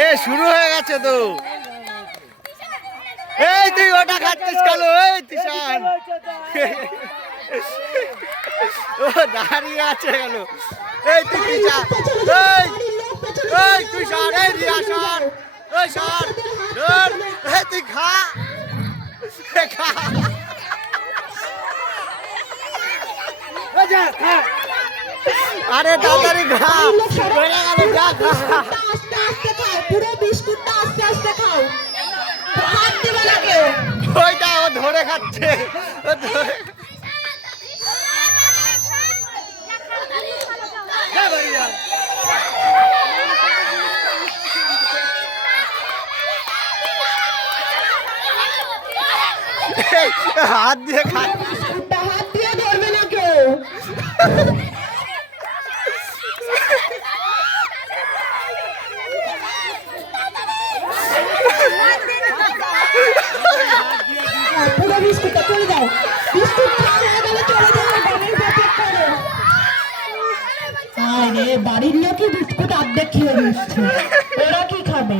এ শুরু হয়ে গেছে তো। এই তুই ওটা খাচ্ছিস কেন? এই তিশান। ও দাঁড়িয়ে আছে গেল এই তুই তিশা এই এই তুই সর এই রিয়া সর। এই সর এই তুই খা। খা। খা। আরে তাড়াতাড়ি খা। বেড়ে গেল যা খা আস্তে আস্তে খাও পুরো বিস্কুটটা আস্তে আস্তে খাও হাত দিবে না কেউ ওইটা ও ধরে খাচ্ছে। ও ধরে হাত দিয়ে খা। হাত দিয়ে ধরবে না কেউ পুরো বিস্কুটটা চলে যাও। বিস্কুট খাওয়া চলে যাও, আরে বাড়ির লোকই বিস্কুট অর্ধেক খেয়ে নিচ্ছে ওরা কি খাবে?